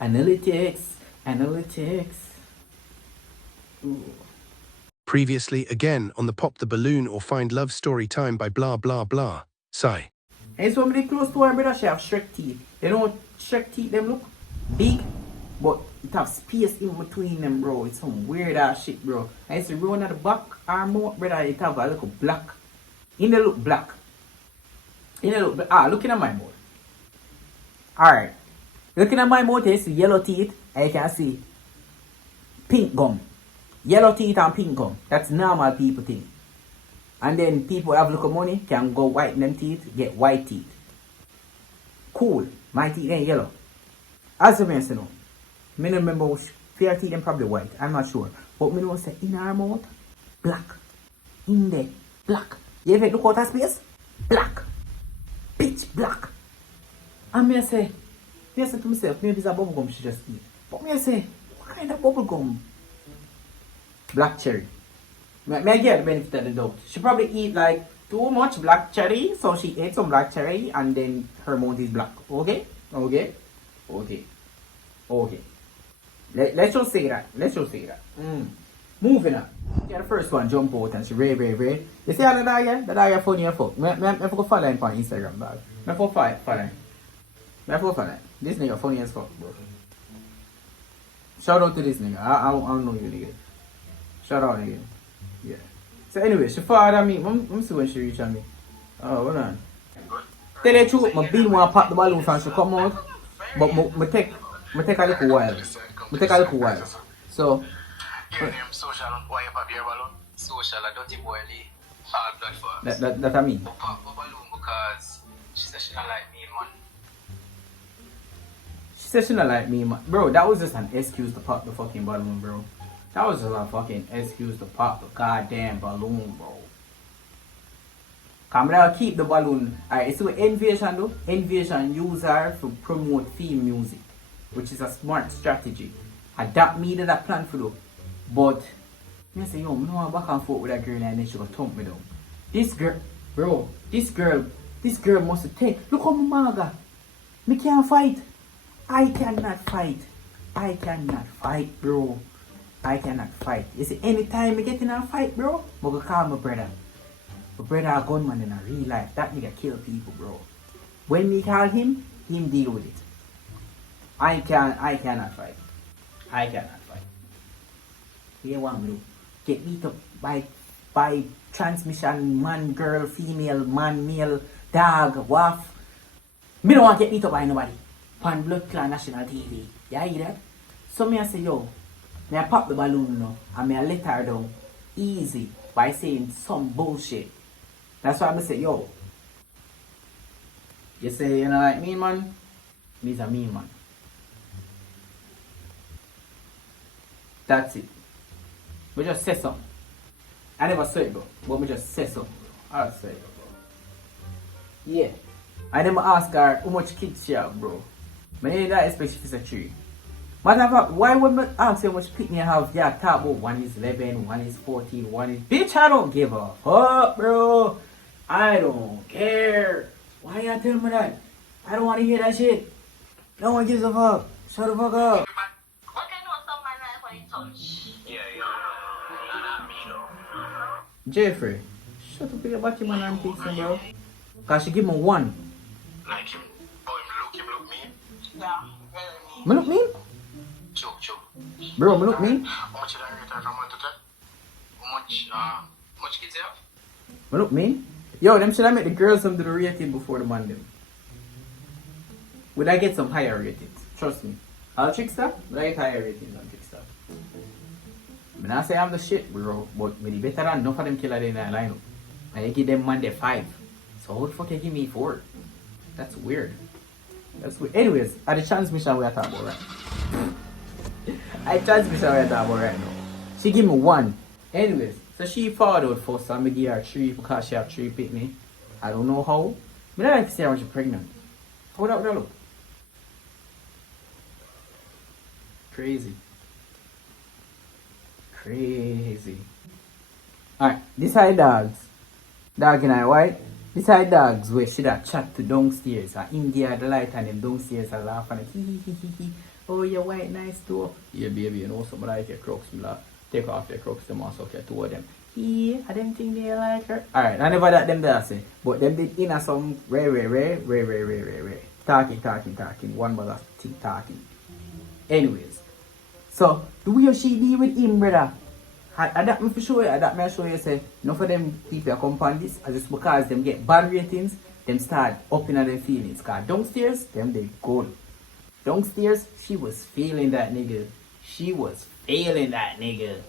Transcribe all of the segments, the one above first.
Analytics. Analytics. Ooh. Previously, again, on the Pop the Balloon or Find Love Story Time by blah blah blah. Sigh. And somebody close to her brother, she have Shrek teeth. You know Shrek teeth them look? Big, but it have space in between them, bro. It's some weird ass shit, bro. And it's round at the back arm out, brother, it have a little black. In the look black. In the look looking at my mouth. Alright. Looking at my mouth, you see yellow teeth, and you can see pink gum. Yellow teeth and pink gum. That's normal people thing. And then people have little money can go whiten them teeth, get white teeth. Cool. My teeth ain't yellow. As you may know, I don't remember which fair teeth them probably white. I'm not sure. But me know say in our mouth, black. In there, black. You ever look out of space? Black. Pitch black. And me say to myself, maybe it's a bubble gum she just eat. But me say, what kind of bubble gum? Black cherry. May I get the benefit of the doubt. She probably eat like too much black cherry, so she ate some black cherry and then her mouth is black. Okay? Okay? Okay. Okay. Let's just say that. Let's just say that. Moving on. Yeah, the first one jump out and she ray. You see how the dog here? The dog here funny as fuck. I forgot follow him on Instagram, dog. I forgot follow him. This nigga funny as fuck, bro. Shout out to this nigga. I don't know you nigga. Shout out again. Yeah. So anyway, she followed me. Let me see when she reached me. Oh, hold on. Tell the truth, my bill want to pop the balloon from she come out. But I take a little while. So social, why you pop your balloon? Social, I don't think boy all blood for us. that I mean. I pop the balloon because she said she don't like me, man. She said she don't like me, man. Bro, that was just an excuse to pop the fucking balloon, bro. That was just a fucking excuse to pop the goddamn balloon, bro. Come down, keep the balloon. Alright, see what Envision do? Envision use her to promote theme music, which is a smart strategy. Adapt me to that plan for though. But I say, yo, I don't want back and forth with that girl and then she gonna thump me down. This girl, bro, this girl must take. Look how my maga. Me can't fight. I cannot fight, bro. I cannot fight. You see, anytime I get in a fight, bro, I go call my brother. My brother a gunman in a real life. That nigga kill people, bro. When me call him deal with it. I cannot fight. You want me to get beat up by transmission, man, girl, female, man, male, dog, waff. Me don't want to get beat up by nobody. Pan Blood Clan National TV. You hear that? So me I say, yo, me I pop the balloon now and me I let her down easy by saying some bullshit. That's why I say, yo, you say you know like me, man? Me's a me, man. That's it. We just say something. I never say it, bro, but we just say something. I'll say it. Yeah. I never ask her how much kids she have, bro. But ain't that especially if it's a tree. Matter of fact, why would I ask you how much pitney I have? Yeah, talk about one is 11, one is 14, one is... Bitch, I don't give a fuck, bro. I don't care. Why you tell me that? I don't want to hear that shit. No one gives a fuck. Shut the fuck up. Jeffrey, shut up with your body man and Kingston, bro. Cause she give me one. Like him. Oh, him look mean? Yeah, very mean. Me look mean? Choke. Bro, me look mean? How much did I rate her from 1 to 10? How much kids you have? Me look mean? Yo, them should I make the girls them do the rating before the man them. Would I get some higher ratings? Trust me. I'll Trickster? Would I get higher ratings on Trickster? I mean, I say I'm the shit, bro, but me the better than enough of them killer in that lineup. And you give them man there 5. So how the fuck you give me 4? That's weird. Anyways, at the transmission we are talking about right now. She give me 1. Anyways, so she followed out first, so I'm gonna give her 3 because she have 3 pick me. I don't know how. I don't like to say how she's pregnant. How that would that look? Crazy. Alright, this are dogs. Dog in I white, Beside dogs where she that chat to downstairs and India the light and them downstairs and laugh and hee. Oh you white nice too. Yeah baby, you know something like your crocs, me like take off your crocs, them also okay two of them. I didn't think they like her. Alright, I never that them there say. But them did in a some rare. Talking. One bag of thing talking. Anyways. So the way she deal with him, brother. I that me for show you, that me show you say, none of them people come on this, as just because them get bad ratings, them start upping at their feelings. Cause downstairs, them they good. Downstairs, she was feeling that nigga. She was feeling that nigga.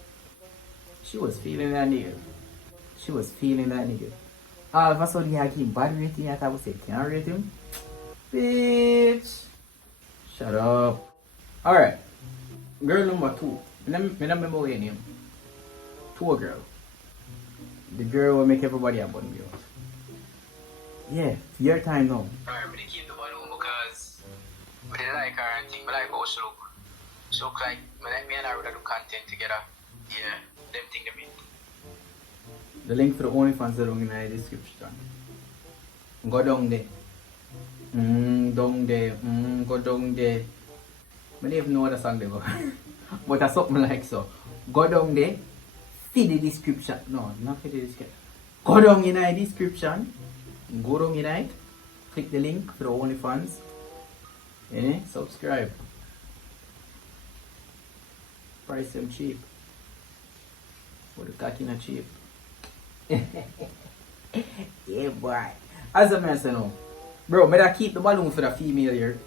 All of a sudden, he give bad rating, I would say, can I rate him? Bitch. Shut up. Alright. Girl number 2. I don't remember what your name. Tour girl. The girl will make everybody a bun me out. Yeah, your time now. Alright, but they keep the balloon because I didn't like her and think, but like how she look. She look like me and her would do content together. Yeah, them thing them in. The link for the OnlyFans is down in the description. Go down there. Go down there. I don't even know what the song they go. But that's something like so. Go down there. See the description. No, not for the description. Go down in the description. Go down in it. Click the link for the OnlyFans. Subscribe. Price them cheap. But the cocky not cheap. Yeah boy. As a man say no. Bro, I keep the balloon for the female here.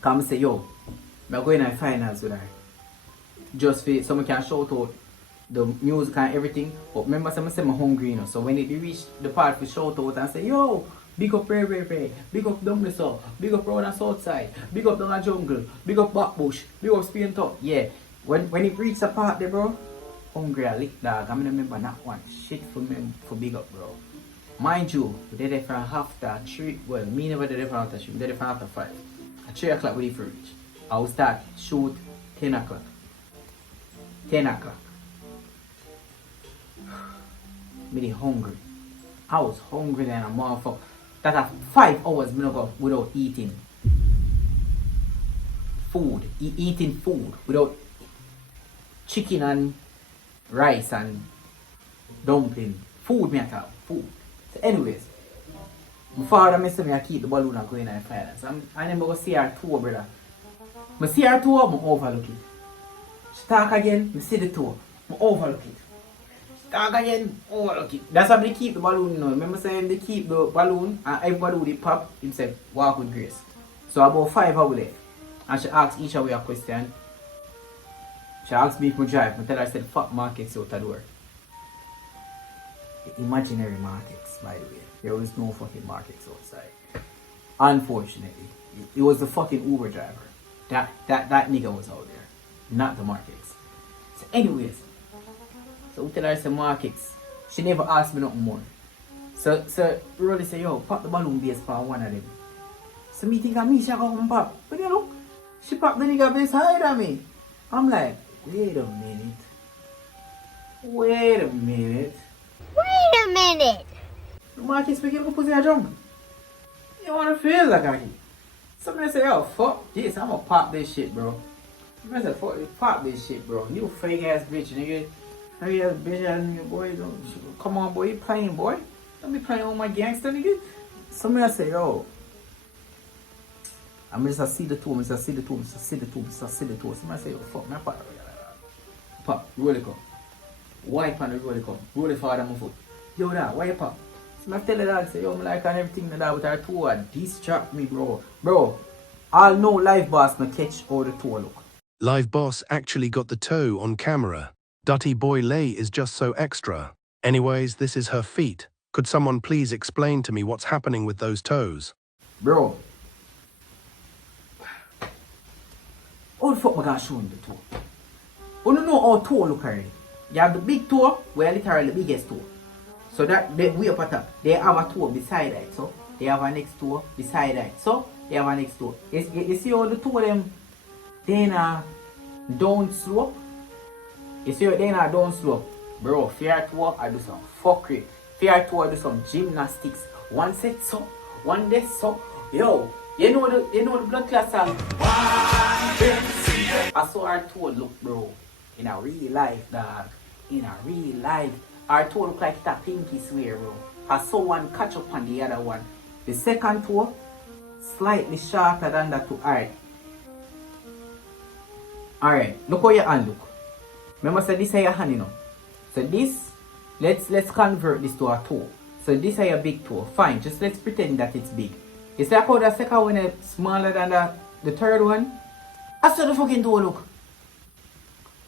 Come say yo. I'm going to finals with her. Just for someone can shout out the music and everything. But remember I say I'm hungry, you know. So when it reach the part for shout out and say, yo, big up Ray, big up down the south, big up round the south side, big up down the jungle, big up Backbush, big up Spain Top. Yeah. When it reach the part there, bro, hungry I lick dog. I'm gonna remember that one. Shit for me for big up, bro. Mind you, we did it from after 3. Well, me never did it from after 3. We did it from after 5. At 3 o'clock we leave for reach. I will start shoot 10 o'clock. 10 o'clock. Me hungry. I was hungry than a motherfucker. That at 5 hours me no go without eating food. Eating food without chicken and rice and dumpling. Food me at all. Food. So anyways, my father said I keep the balloon and going in finance. I never go see her tour, brother. I see her tour, I overlook it. She talk again, I see the tour, I overlook it. She talk again, overlook it. That's why they keep the balloon now. Remember saying they keep the balloon and everybody with the pop, he said, walk with grace. So about 5 hours left. And she asked each of us a question. She asked me if I drive. I tell her, I said, fuck markets out the door. Imaginary markets, by the way. There was no fucking markets outside. Unfortunately, it was the fucking Uber driver. That nigga was out there, not the markets. So anyways, so we tell her some markets. She never asked me nothing more. So we really say, yo, pop the balloon base for one of them. So me think me she go come pop. But you know, she popped the nigga base higher than me. I'm like, wait a minute. The markets we give a pussy a jump. You wanna feel like I somebody say, yo, fuck this, I'ma pop this shit, bro. I said, fuck this, pop this shit, bro. You fake ass bitch, nigga. Fake ass bitch ass nigga, boy. Come on, boy, you playing, boy. Don't be playing with my gangster, nigga. Somebody say, yo. I'm just see the two, Somebody say, yo, fuck, man, pop, roll it come. Wipe on the roll it come. Roll it forward on my foot. Yo, that, wipe up. So I tell the dog, say, yo, I'm like on everything that with her toe, distract me, bro. Bro, I'll know live boss no catch all the toe look. Live boss actually got the toe on camera. Dutty boy Lay is just so extra. Anyways, this is her feet. Could someone please explain to me what's happening with those toes? Bro. How the fuck am I gonna show him the toe? You don't know how toe look already. You have the big toe, where literally the biggest toe. So that they way up at top, they have a toe beside it. So they have a next toe beside it. So they have a next toe. You see how the two of them then down slope? You see how they down slope? Bro, fear toe I do some fuckery. Fear to do some gymnastics. One set so, one this so. Yo, you know the blood class song. I saw our toe look, bro. In a real life, dog. In a real life. Our toe look like it's a pinky swear, bro. I saw one catch up on the other one. The second toe, slightly shorter than that two. Alright, look how your hand look. Remember, so this is your hand, you know. So this, let's convert this to a toe. So this is your big toe. Fine, just let's pretend that it's big. You see how the second one is smaller than the third one? I saw the fucking toe look.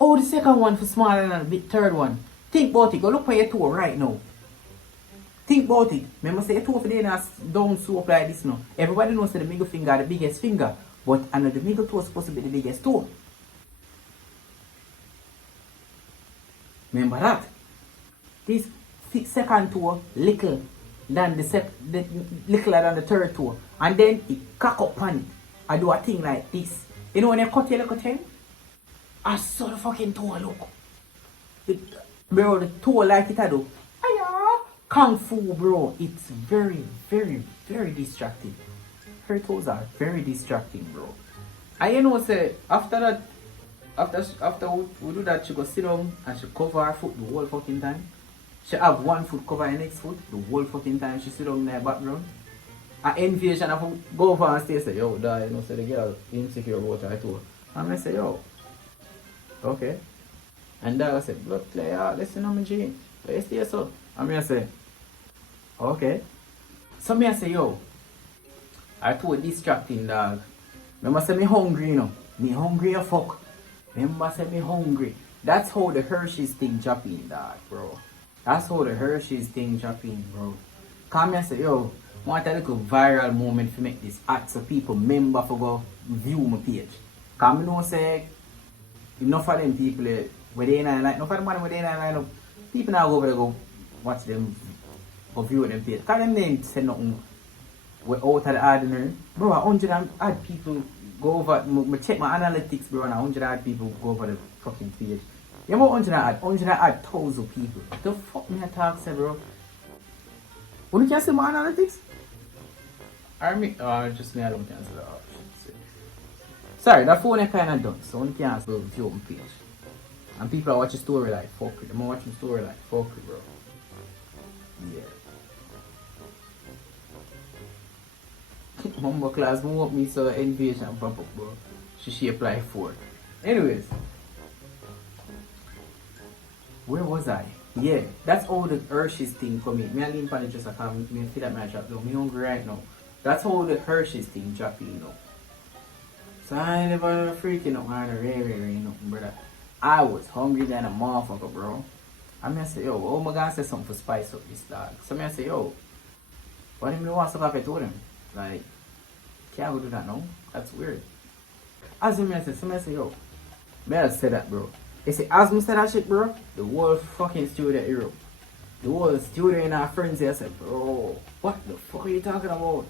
Oh, the second one is smaller than the third one. Think about it. Go look for your toe right now. Think about it. Remember, say your toe for the down slope like this now. Everybody knows that the middle finger is the biggest finger. But I know the middle toe is supposed to be the biggest toe. Remember that? This second toe little than littler than the third toe. And then it cock up on it. I do a thing like this. You know when you cut your little thing? I saw the fucking toe look. Bro, the toe like it I do. Kung Fu, bro. It's very, very, very distracting. Her toes are very distracting, bro. And you know, say, after that, after we do that, she go sit down and she cover her foot the whole fucking time. She have one foot cover her next foot the whole fucking time. She sit down in the background. I envision of go over and say, yo, dad, you know, say the girl insecure about her toe. And I say, yo, okay. And dad I said, blood player, listen to me, G. You stay so. And I say, okay. So me I say, yo, I too distracting, dog. Remember say me hungry, you know. Me hungry as fuck. Remember say me hungry. That's how the Hershey's thing drop in, dog, bro. That's how the Hershey's thing drop in, bro. Come and say, yo, want a little viral moment to make this hot so people remember for go view my page. Come know say enough of them people where they ain't like enough of the money where they ain't line up. People now go over there go watch them go view them page. Cause them ain't say nothing out of the ordinary. Bro, 100 odd people go over, I check my analytics, bro, and 100 odd people go over the fucking page. You know 100 odd 1,000 people. The fuck me I talk say, bro? When you can see my analytics? Just me, I don't cancel the option. Sorry, that phone is kind of done, so only cancel the open page. And people are watching story like fuck it. I'm watching story like fuck it, bro. Yeah. Mumbo class move up me so invasion pop up, bro. She apply for. Anyways. Where was I? Yeah, that's all the Hershey's thing for me. Me and Lean Pan just a come, me feel that my drop down. Me hungry right now. That's how the Hershey's thing drop in now. So I ain't never freaking out on the nothing, brother. I was hungry than a motherfucker, bro. I mean, I say, yo, oh my god, say something for spice up this dog. So I say, yo, why didn't you want to stop I told him? Like, can't we do that now? That's weird. As I say, yo, may I say that, bro? You see, as I said that shit, bro, the whole fucking studio Europe. The whole studio and our friends here said, bro, what the fuck are you talking about?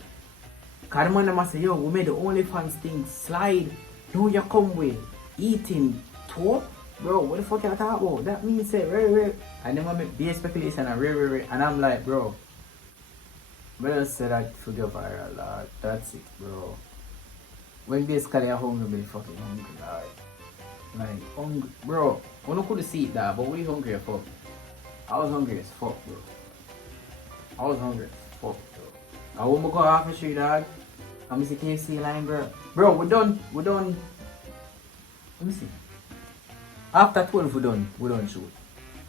Cause the man must say, yo, we made the OnlyFans thing slide. Now you come with eating toe? Bro, what the fuck you talking about? That means say, rare. And then I make base speculation and rare. And I'm like, bro, better say that for the viral, lad. That's it, bro. When basically you're hungry, be fucking hungry, lad. Like, hungry, bro. I don't could see it, dad, but we hungry as fuck. I was hungry as fuck, bro. I was hungry as fuck, bro. I want to go off the street, dog. I'm see KFC line, bro. Bro, we're done. Let me see. After 12, we're done shoot.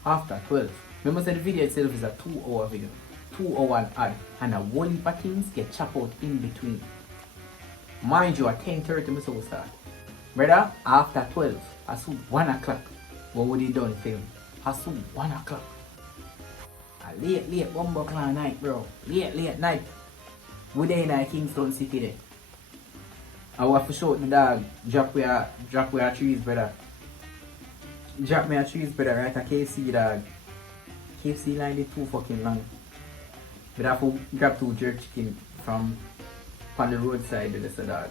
After 12. Remember, the video itself is a 2-hour video. 2 hour ad. And a whole heap of things get chopped out in between. Mind you, at 10:30, we will start. Brother, after 12, as soon 1 o'clock, what would you done film? As soon 1 o'clock. A late bumbo clan night, bro. Late night. We there in Kingston City there. I want to show the dog, drop where trees, brother. Drop me a trees, brother, right at KFC, dog. KFC line is too fucking long. But I have to grab 2 jerk chicken from on the roadside, this dog.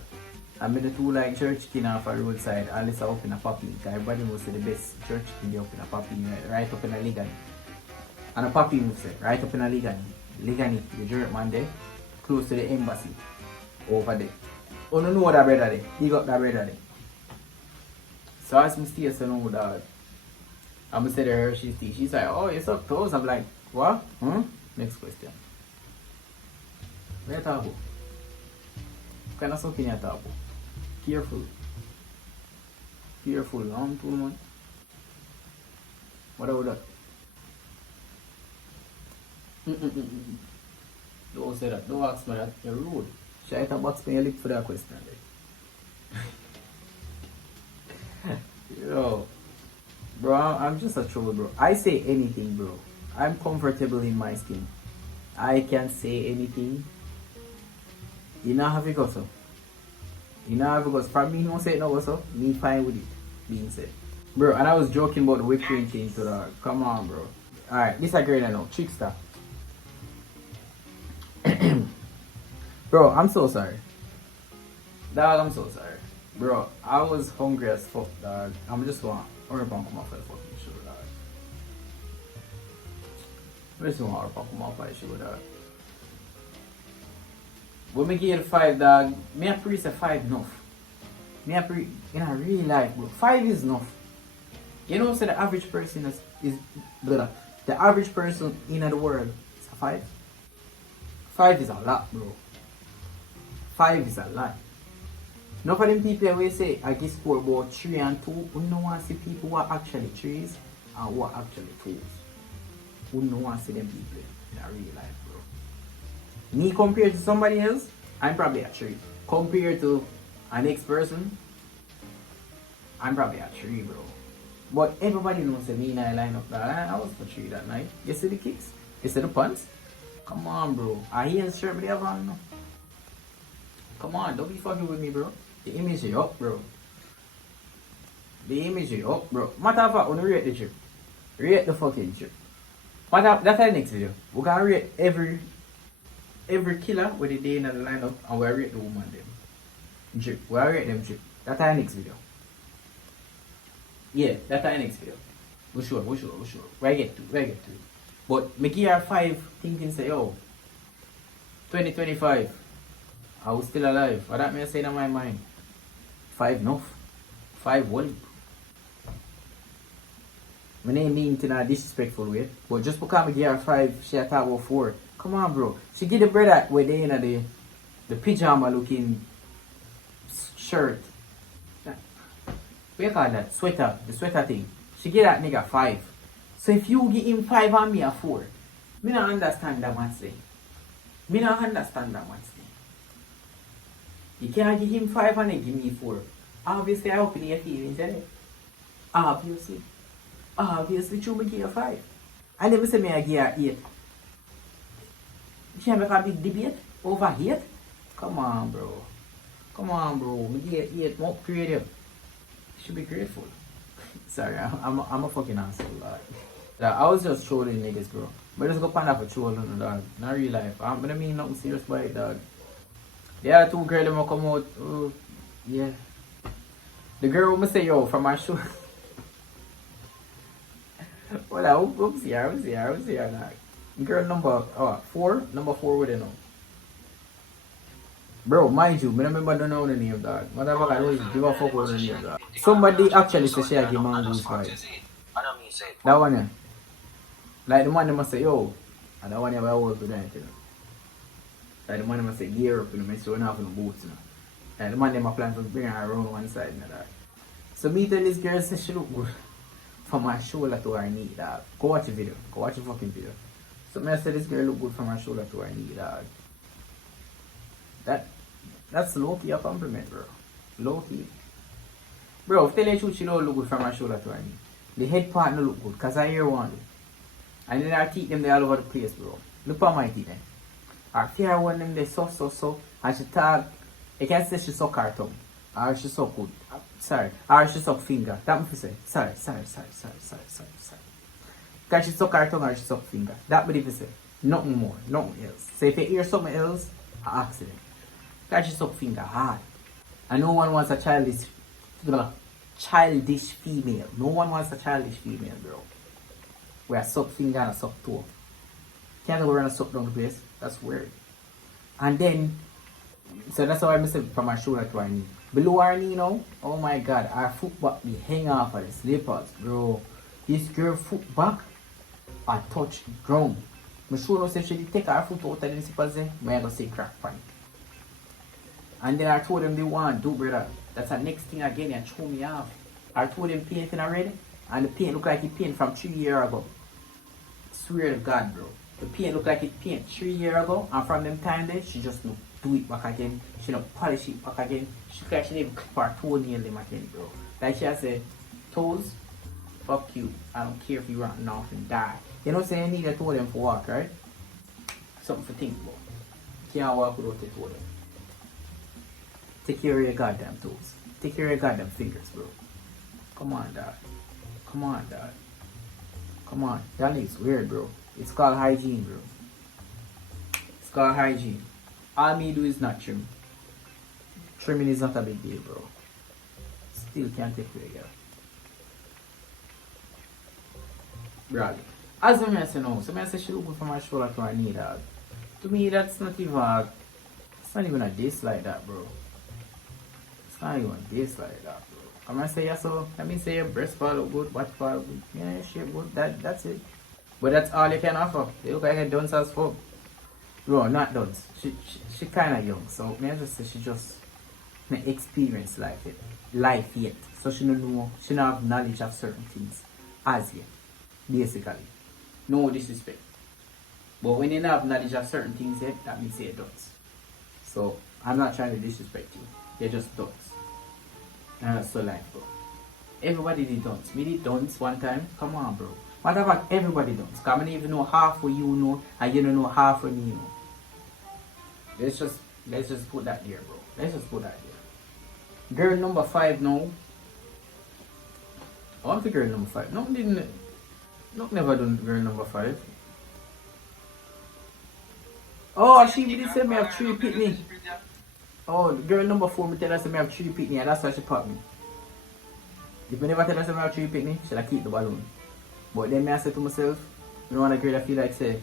I made the 2 like jerk chicken off the roadside, and this up in a poppy. Everybody knows the best jerk chicken up in a poppy, right up in a Ligan. And a papi move say, right up in a Ligani. Ligani, the jerk man there, close to the embassy. Over there. Oh no know that brother there. He got that brother there. So as I stay so know that I'm gonna say to her she's like, oh you suck toes. I'm like, what? Next question. Where you talk about? What kind of sucking you talk about? Careful. Careful, long too much. What about that? Don't say that. Don't ask me that. You're rude. Should I box me your lip for that question? Yo. Bro, I'm just a troll, bro. I say anything, bro. I'm comfortable in my skin. I can say anything. You know how it goes, so. You know how it goes. From me, no say it no, so. Me fine with it being said. Bro, and I was joking about the whipped cream thing to the. Come on, bro. Alright, this is a girl I know. Trickster. Bro, I'm so sorry. Dog, I'm so sorry. Bro, I was hungry as fuck, dog. I'm just gonna order come off for the fucking show, dog. I just wanna order come off for the show, dog. When me give it 5, dog, me a pre say 5 enough. Me a pre in a real life, bro. 5 is enough. You know, so the average person is blah, the average person in the world is a 5. 5 is a lot, bro. 5 is a lot. Enough of them people will say I can score about 3 and 2. We don't want to see people who are actually 3s and who are actually 2s. We don't want to see them people in a real life, bro. Me compared to somebody else, I'm probably a 3. Compared to a next person, I'm probably a 3, bro. But everybody knows that me and I line up that I was for 3 that night. You see the kicks? You see the punts? Come on, bro. I hear the shirt, but they have on now. Come on, don't be fucking with me, bro. The image is up, bro. The image is up, bro. Matter of fact, when we rate the trip, rate the fucking trip. That's the next video. We're gonna rate every killer with the day in the lineup, and we'll rate the woman them. Trip. We'll rate them trip. That's our next video. Yeah, that's our next video. We're sure. We'll get to it. But make here 5 thinking say, yo, 2025. I was still alive. What that may say in my mind? 5 enough. 5 won't. My name mean in a disrespectful way. But just because I give her 5, she talk about 4. Come on, bro. She give the brother where they in the pyjama looking shirt. What do you call that? Sweater. The sweater thing. She give that nigga 5. So if you give him 5 and me a 4, me don't understand that one thing. You can't give him 5 and then give me 4. Obviously, I open your feelings, eh? Obviously, you me give you 5. I never say me I give her 8. You can't make a big debate over 8? Come on, bro. Me give you 8, more creative. You should be grateful. Sorry, I'm a fucking asshole, dog. I was just trolling niggas, bro. But just go panda for trolling, dog. Not real life. I don't mean nothing serious by it, dog. The other 2 girls that come out, yeah. The girl will say, yo, from my show. Well, I see her, dog. Girl number 4, number 4 with it now. Bro, mind you, I remember don't know the name, dog. Whatever I always give a fuck with the name, dog. Somebody actually said she give Mongoose vibes. That one, yeah. Like the man they must say, yo, and that one yeah, I work with that, you know. Like the man they must say, gear up, you know, make sure we don't have no boots, you know. Like the man they must plan to bring her around one side, you know, dog. So me tell this girl, say she look good. From my shoulder to her knee, dog. Go watch the video. Go watch the fucking video. So me I say this girl look good from her shoulder to her knee, dog. That's low-key a compliment, bro. Low-key. Bro, if tell you the truth, she don't look good from her shoulder to her knee. The head part no look good, cause I hear one. And then her teeth them they all over the place, bro. Look at my teeth then. Her fair one them they so. And she talk, you can say she suck her tongue. Or she suck good. Sorry. Or she suck finger. That me say. Sorry. Cause she suck her tongue or she suck finger. That me say. Nothing more. Nothing else. So if you hear something else, an accident. Cause she suck finger hard. And no one wants a childish female. No one wants a childish female, bro. where I suck finger and I suck toe. Can't go around and suck down the place. That's weird. And then, so that's how I miss it from my shoulder to our knee. Below our knee now, oh my god, our foot back be hang off of the slippers, bro. This girl foot back, I touch the ground. I sure if she take her foot out of the slippers there, I go say crack panic. And then I told them they want to do, brother. That's the next thing again, and throw me off. I told them painting already, and the paint look like it paint from 3 years ago. Swear to God, bro. The paint look like it paint 3 years ago, and from them time there, she just no do it back again. She no polish it back again. She can't even clip her toenail them again, bro. Like she has said, toes, fuck you. I don't care if you run off and die. You know what I'm saying? You need a toe them for walk, right? Something to think about. Can't walk without a toe them. Take care of your goddamn toes. Take care of your goddamn fingers, bro. Come on, dog. Come on, dog. Come on. That is weird, bro. It's called hygiene, bro. It's called hygiene. All me do is not trim. Trimming is not a big deal, bro. Still can't take away, girl. Brother. As the man say no, so man say she looking for my shoulder to her knee, dog. To me, that's not even a dislike that, bro. It's not even a dislike that, bro. I'm gonna say yes, so let me say your breast part look good, what part look good. Yeah, shit good. That's it. But that's all you can offer. They look like a dunce as fuck. Bro, not dunce. She kinda young, so may I just say she just not experience life yet. So she don't know, she don't have knowledge of certain things as yet. Basically. No disrespect. But when you don't have knowledge of certain things yet, that means you're dunce. So I'm not trying to disrespect you. You're just dunce. And that's so life, bro. Everybody did dunce. Me did dunce one time. Come on, bro. What about everybody dunce? Because I don't even know half what you know, and you don't know half what me know. Let's just put that there, bro. Let's just put that there. Girl number 5 now. I want to girl number 5. No, never done girl number 5. Oh, she did say me have 3 pitney. Oh, girl number 4 me tell her say me have 3 pitney, and that's why she popped me. If me never tell her say me have 3 pitney, she'll keep the balloon. But then I say to myself, you know what a girl I feel like say,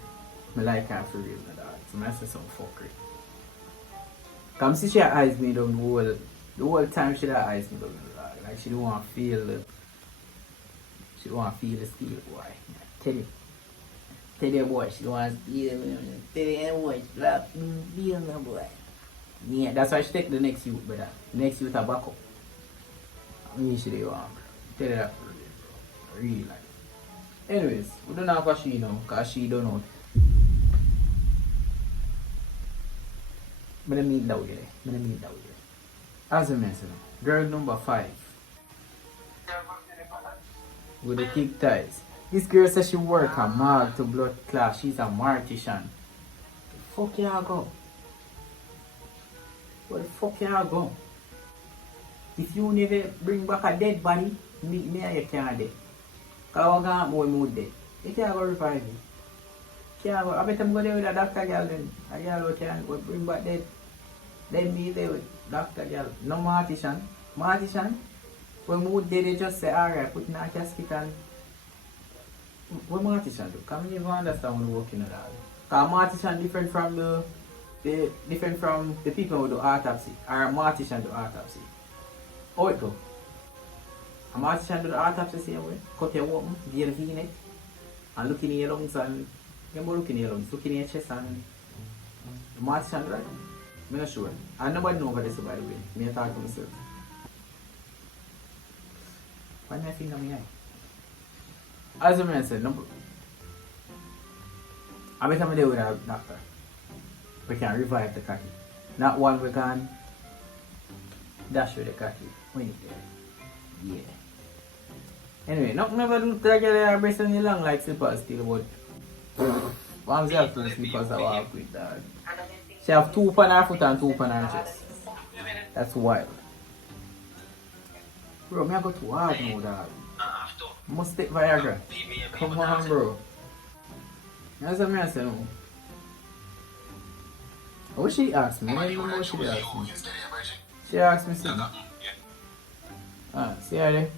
me like her for real, my dog. So I say some fuckery. Come see she eyes me down the whole time she eyes me down the dog. Like she don't want to feel the steel boy. Tell you boy, she don't want to feel tell you boy, she love feel the boy. Yeah, that's why she take the next youth, brother. Next youth a back up. I mean she don't want, bro. Tell you that for real, bro. Really like. Anyways, we don't know what she know, because she don't know. I don't mean that way. As I mentioned, girl number 5. With the thick ties. This girl says she work a mag to blood class. She's a mortician. The fuck y'all go? Where the fuck y'all go? If you never bring back a dead body, me and you can't dead. Because I want more dead. You can't go revive me. Can't go. I bet I'm going there with a doctor girl then. A girl who can bring back dead. Then me there with doctor girl. No mortician. Mortician? When mood dead, they just say, alright, put in a casket and... What mortician do? Can you even understand when you work in that? Because mortician different from the people who do autopsy. Or a mortician do autopsy. How it go? A mortician do the autopsy same way. Cut your open, give a V-neck, and look in your lungs and... look in your lungs, look in your chest and... The mortician do right? I'm not sure. And nobody know about this, by the way. Me talk to myself. Why my finger in my eye? As I said, no. I bet I'm there with a doctor. We can revive the cocky. Not one we can dash with the cocky. When you there. Yeah. Anyway, never do that get a breast on your long like slippers still, but once you have 2 slippers that walk with that. She have 2 on her foot and 2 on her chest. That's wild. Bro, me I go too hard now, dog. Must take Viagra. Come on, bro. That's what I say no. What she asked me? I don't know what she asked me. She asked me something. See her there?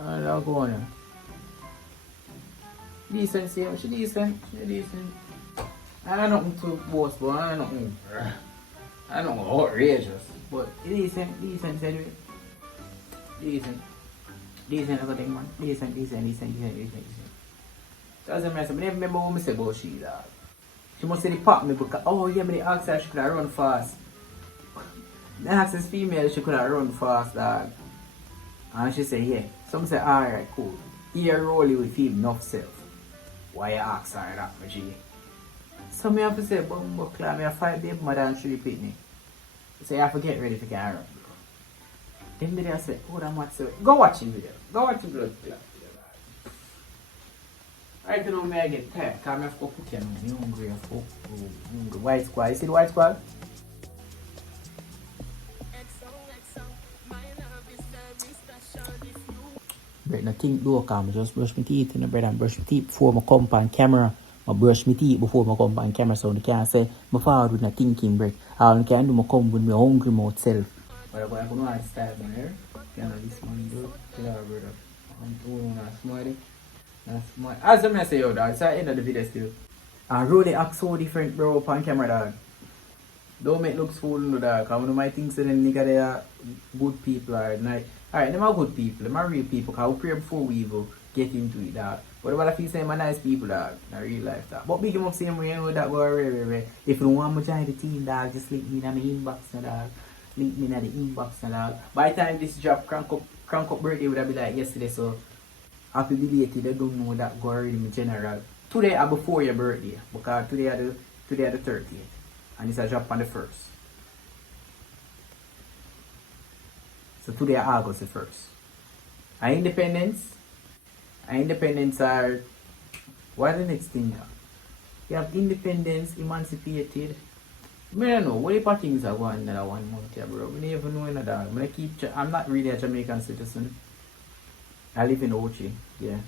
I'll go on there. Decent, see, she decent. I don't know nothing to boast, but I don't know outrageous. But decent anyway. Decent as a thing, man. Decent. So as I mentioned, I never remember what I said about she, dog. She must say they pop me because, oh yeah, me asked her she could have run fast. I asked this female she could have run fast, dog. And she said, yeah. Some say, alright, cool. Here rolling with him, enough self. Why you ask her that, my G? So me have to say, me have 5 baby mother and 3 pitney. So you have to get ready for camera. Then video say, oh that much so. Go watch the video. Blood clot. Right now me I get tired, because I have to go cook and I'm hungry. Hungry. White squad. You see the white squad? Break no think do come, just brush my teeth in the bread and brush my teeth before I come on camera. I brush my teeth before I come on camera so I can't say my father with no thinking break. All I can do I come with my hungry mouth self. But I'm going to know how to style my hair. You know this man do. Tell her brother. I'm doing a smiley. As I say yo dog, it's at the end of the video still. And really act so different bro up on camera dog. Don't make looks fool no dog. Cause one of my things that them nigga they are good people are like alright, them are good people, them are real people, cause we pray before we even get into it, dog. But what if you say I'm a nice people, dog, in real life, dog. But big him up same way, you know that go away. If you don't want to join the team, dog, just link me in the inbox, dog. Link me in the inbox, dog. By the time this drop, crank up birthday would have been like yesterday, so happy belated, they don't know that go already in general. Today are before your birthday, because today are the 30th, and it's a drop on the 1st. So today August the 1st. Our independence are, what the next thing? You have independence, emancipated. I don't know, what the things are going another 1 month here, bro? We don't even know another. I'm not really a Jamaican citizen. I live in Ochi, yeah.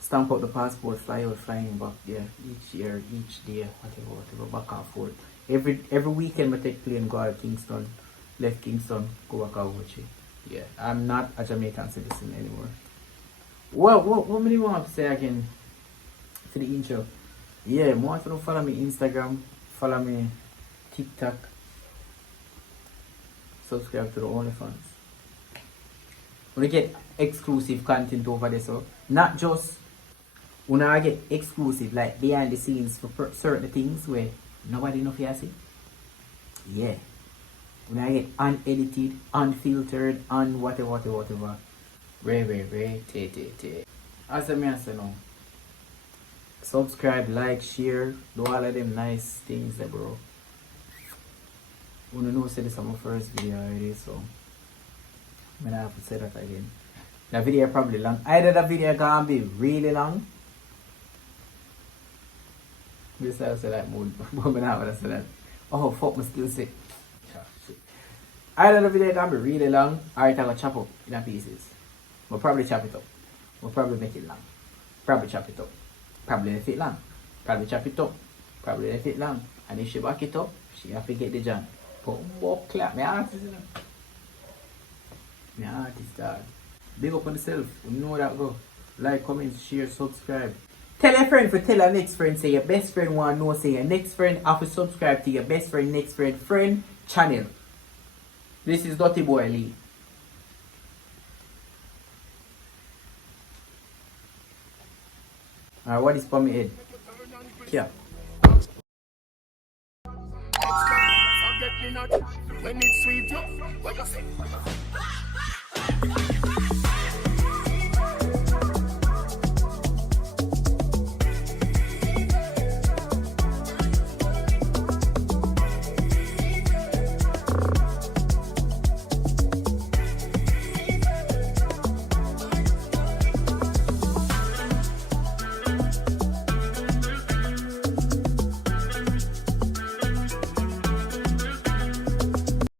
Stamp out the passport, fly out, flying back, yeah. Each year, each day, whatever, back and forth. Every weekend I take plane go to Kingston. Left Kingston, go back out Ochi. Yeah, I'm not a Jamaican citizen anymore. Well, what do you want to say again for the intro? Yeah, want to follow me Instagram, follow me TikTok, subscribe to the OnlyFans. We get exclusive content over there, so not just when I get exclusive like behind the scenes for certain things where nobody knows you see. Yeah. When I get unedited, unfiltered, whatever. Ray, te. As I say now, subscribe, like, share, do all of them nice things there, bro. You know, say this is my first video already, so I'm gonna have to say that again. The video probably long. Either the video gonna be really long. This I say that mood, but I'm gonna have to say that. Oh fuck, my skill set. Either the video can be really long, or it will chop up in pieces. We'll probably chop it up. We'll probably make it long. Probably chop it up. Probably let it long. Probably chop it up. Probably let it long. And if she back it up, she have to get the jam. But clap, my artist, you know. My artist, dog. Big up on yourself. You know that go. Like, comment, share, subscribe. Tell your friend for tell your next friend. Say your best friend want to know. Say your next friend have to subscribe to your best friend, next friend channel. This is Dirty Boy Lee. Alright, what is for me head? Yeah. Forget me not when it's sweet, what you say?